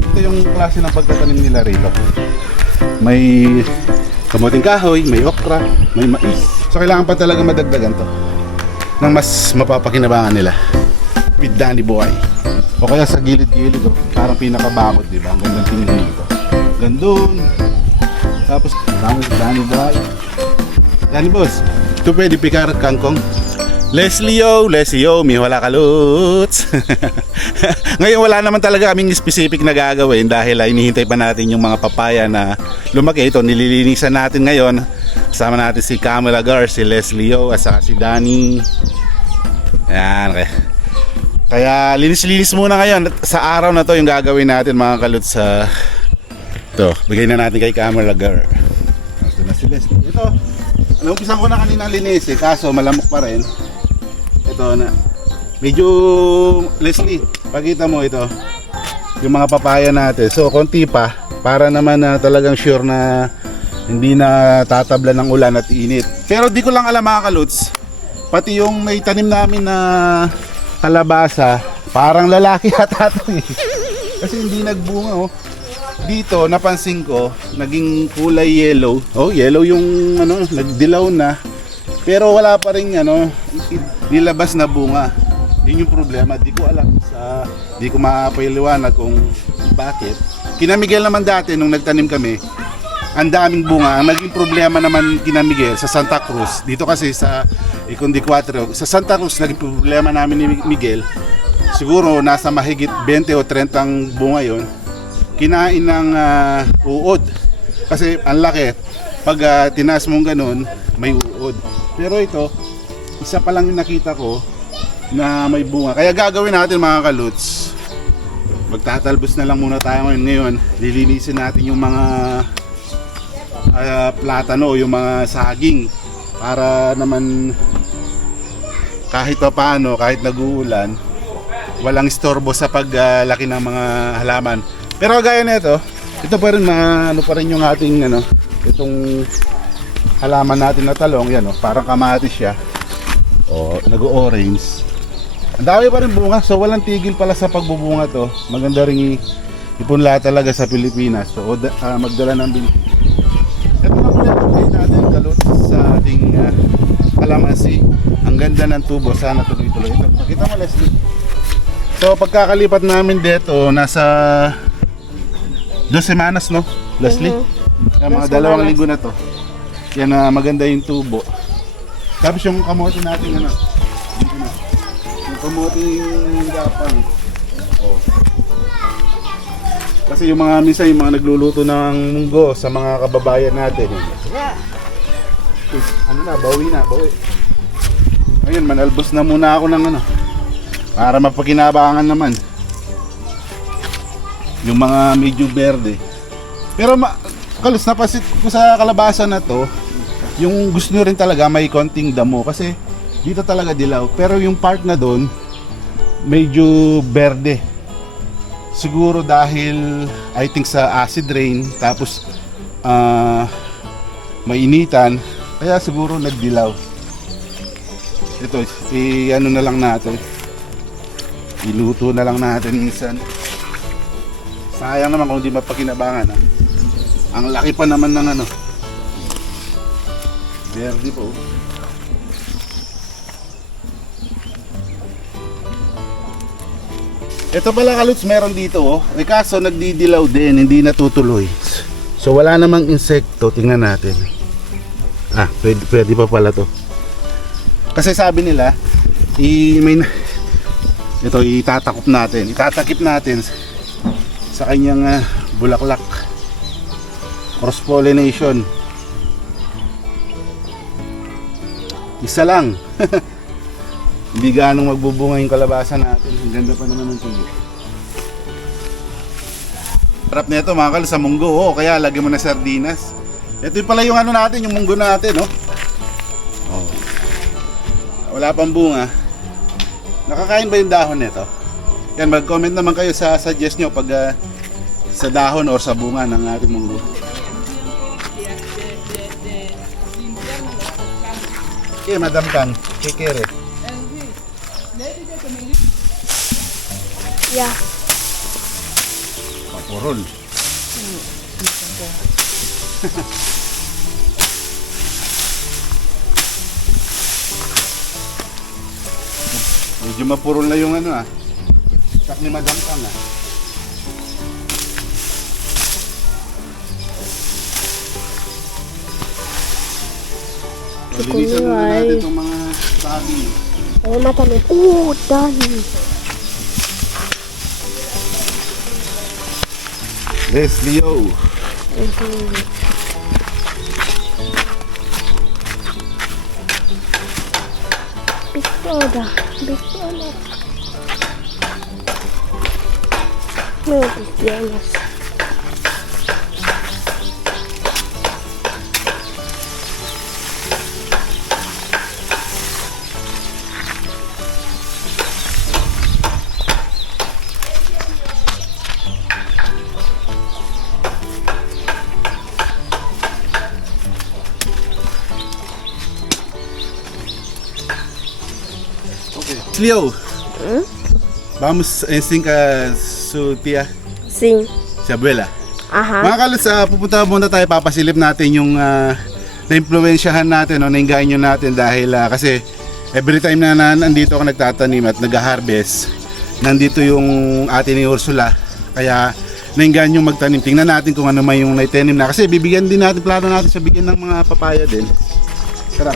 Ito yung klase ng pagtatanim nila rito. May kamuting kahoy, may okra, may mais. So kailangan pa talaga madagdagan to nang mas mapapakinabangan nila with Danny Boy. O kaya sa gilid-gilid, oh, parang pinakabakod, di ba? Ang gandang tingin dito. Gandun. Tapos, tama si Danny Boy. Danny Boss, ito pwede pikar kangkong. Leslie yo, may wala kaluts. Ngayon wala naman talaga kaming specific na gagawin dahil inihintay pa natin yung mga papaya na lumaki. Ito, nililinisan natin ngayon. Kasama natin si Camila Gar, si Leslie Yo, at saka si Danny. Ayan, okay. Kaya linis-linis muna ngayon. Sa araw na to yung gagawin natin mga kaluts. Ito, bigay na natin kay Camila Gar. Ito na si Leslie. Ito, naumpisan ko na kanina linis kaso malamok pa rin. Ito na. Medyo, Leslie, pakita mo ito. Yung mga papaya natin. So, konti pa. Para naman na talagang sure na hindi na tatabla ng ulan at init. Pero di ko lang alam mga kaluts. Pati yung may tanim namin na kalabasa, parang lalaki yata ito eh. Kasi hindi nagbunga oh. Dito napansin ko, naging kulay yellow. Oh, yellow yung ano, nagdilaw na. Pero wala pa rin ano, nilabas na bunga. Yun yung problema, di ko alam di ko mapaliwanag kung bakit. Kina Miguel naman dati nung nagtanim kami, ang daming bunga. Ang naging problema naman kina Miguel sa Santa Cruz. Dito kasi sa Ikundi 4, sa Santa Cruz naging problema namin ni Miguel. Siguro nasa mahigit 20 o 30 ang bunga yon. Kinain ng uod. Kasi ang laki. Pag tinaas mong ganun, may uod. Pero ito, isa pa lang yung nakita ko na may bunga. Kaya gagawin natin mga kaluts. Magtatalbos na lang muna tayo ngayon. Lilinisin natin yung mga platano, yung mga saging para naman kahit pa paano, kahit nag-uulan, walang istorbo sa paglaki ng mga halaman. Pero gaya nito, ito pa rin ano pa rin yung ating ano, itong halaman natin na talong, yan oh, parang kamatis siya. Oh, nag-orange. Ang dami pa rin bunga, so walang tigil pala sa pagbubunga to. Maganda rin ipunla talaga sa Pilipinas. So magdala ng binti. Ito na ulit update natin kaluts sa ating kalamansi. Ang ganda ng tubo, sana tuloy-tuloy. Ito, pakita mo Leslie. So pagkakalipat namin dito, nasa 2 semanas no, Leslie? Yan, mga 2 linggo na to. Yan maganda yung tubo. Tapos yung kamote natin ano, dito na. Yung kamote gapang. Oh. Kasi yung mga minsan yung mga nagluluto ng munggo sa mga kababayan natin. Ano na, bawi. Ayun, manalbos na muna ako ng ano para mapakinabangan naman yung mga medyo berde. Pero kalos napasit ko sa kalabasa na to, yung gusto nyo rin talaga may konting damo kasi dito talaga dilaw. Pero yung part na doon medyo berde. Siguro dahil I think sa acid rain tapos mainitan kaya siguro nagdilaw. Ito ano na lang natin, iluto na lang natin minsan. Sayang naman kung di mapakinabangan ang laki pa naman ng ano verde po. Ito pala kaluts, meron dito oh. Eh kaso nagdidilaw din, hindi natutuloy. So wala namang insekto, tingnan natin. Pwede pa pala to. Kasi sabi nila, ito itatakip natin sa kanyang bulaklak. Cross pollination. Isa lang. Hindi ganong magbubunga yung kalabasa natin. Ang ganda pa naman ng tubo. Sarap nito mga kal sa munggo. Oh, kaya lagyan mo na sardinas. Ito pala yung ano natin, yung munggo natin, no? Oh. Wala pang bunga. Nakakain ba yung dahon nito? Yan, mag-comment naman kayo sa suggest nyo pag sa dahon o sa bunga ng ating munggo. Okay, Madam Kang. Kikere. Yeah. Mapurol. Medyo mapurol na yung ano sak ni Madam Kang Linisan muna natin itong mga tabi. Ay, matalim. Oh, dahil. Leslio. Pistola. Pistola. No, pistolas. Leo, vamos ensin su tia, Sim. si abuela. Aha. Mga kalos, pupunta muna tayo, papasilip natin yung na-impluensyahan natin, na-inganyo natin dahil kasi every time na nandito ako nagtatanim at nag-harvest, nandito yung ate ni Ursula, kaya nainganyo magtanim. Tingnan natin kung ano may yung naitanim na, kasi bibigyan din natin, plano natin sa bigyan ng mga papaya din. Tara,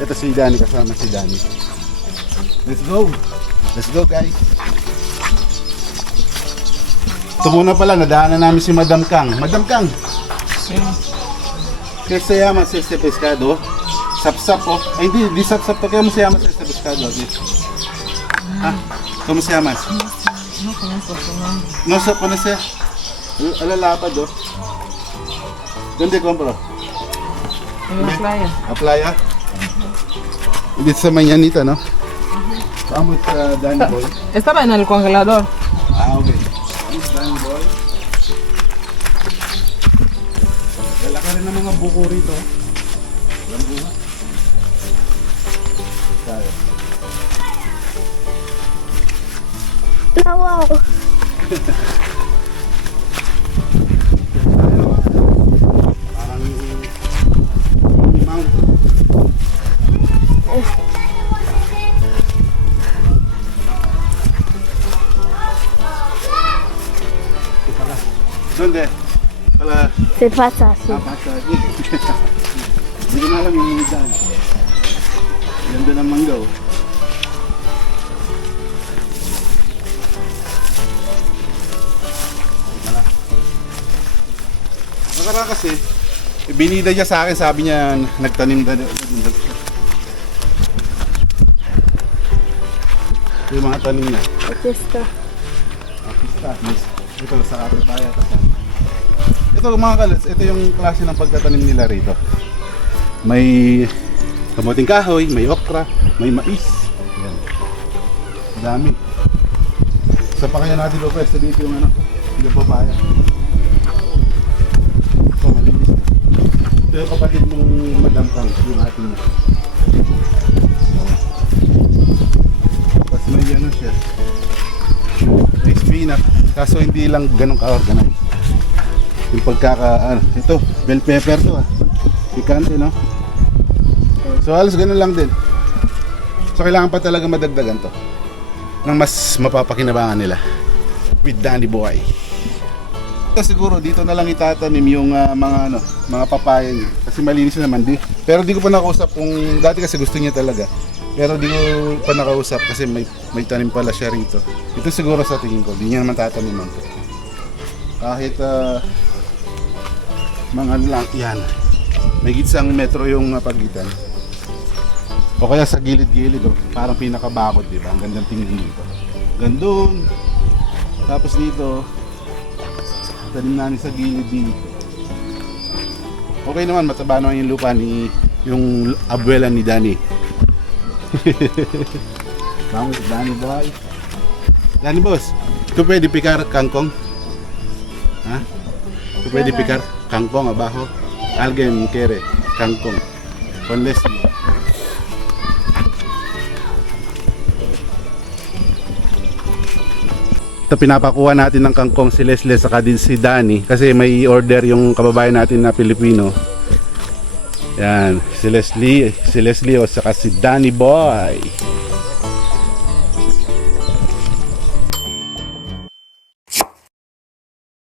ito si Danny, kasama si Danny. Let's go! Let's go, guys! Ito muna pala, nadaanan namin si Madam Kang. Madam Kang! ¿Qué se llama este pescado? Sapsap, oh. Ay, hindi sapsap to. ¿Cómo se llama este pescado? Ah, ¿cómo se llama? No conozco su nombre. No se conoce. Alalapad, oh. ¿Dónde compro? En la playa. A playa? Dito sa Mañanita, no? Vamos sa Danny Boy. Estaba en el congelador. Ah, okay. Vamos Danny Boy. Lalaki rin ng mga buko rito. Lambuha. Tayo. Wow. Parang mountain. ¿Dónde? Para Se pasa así. pasa aquí. Hindi ko na alam yung mga daan. Ganda ng mangga, oh. Nakaraan kasi, binida niya sa akin, sabi niya nagtanim na din. Ito yung mga tanim niya. Aquí está. Ito sa kapitbahay kasama. Ito mga kalas, ito yung klase ng pagtatanim nila rito. May kamuting kahoy, may okra, may mais. Yan. Dami. Sa pa kaya natin pwesta dito yung yung papaya. Ito, malinis na. Ito yung kapatid mong Madam Kang, yung ating niya. Tapos may siya. May spinach, kaso hindi lang ganun ka-organize. Yung ito, bell pepper to pikante, no? So halos ganun lang din. So kailangan pa talaga madagdagan to nang mas mapapakinabangan nila with Danny Boy. Siguro dito na lang itatanim yung mga papaya niya kasi malinis naman di. Pero di ko pa nakausap kung dati kasi gusto niya talaga. Pero di ko pa nakausap kasi may tanim pala siya rito. Ito siguro sa tingin ko, di niya naman tataniman to. Kahit mga lang, yan. May gitsang metro yung pagitan. O kaya sa gilid-gilid, oh, parang pinakabakod, di ba? Ang gandang tingin dito. Gandun. Tapos dito, tanim namin sa gilid dito. Okay naman, mataba naman yung lupa ni yung abuela ni Danny. Vamos, Danny Boy. Danny Boss, ito pwede pikar kangkong? Ha? Ito pwede pikar kangkong abajo? Alguien quiere kangkong? Con Leslie. Ito pinapakuha natin ng kangkong si Leslie saka din si Danny kasi may order yung kababayan natin na Pilipino. Yan, si Leslie o saka si Danny Boy.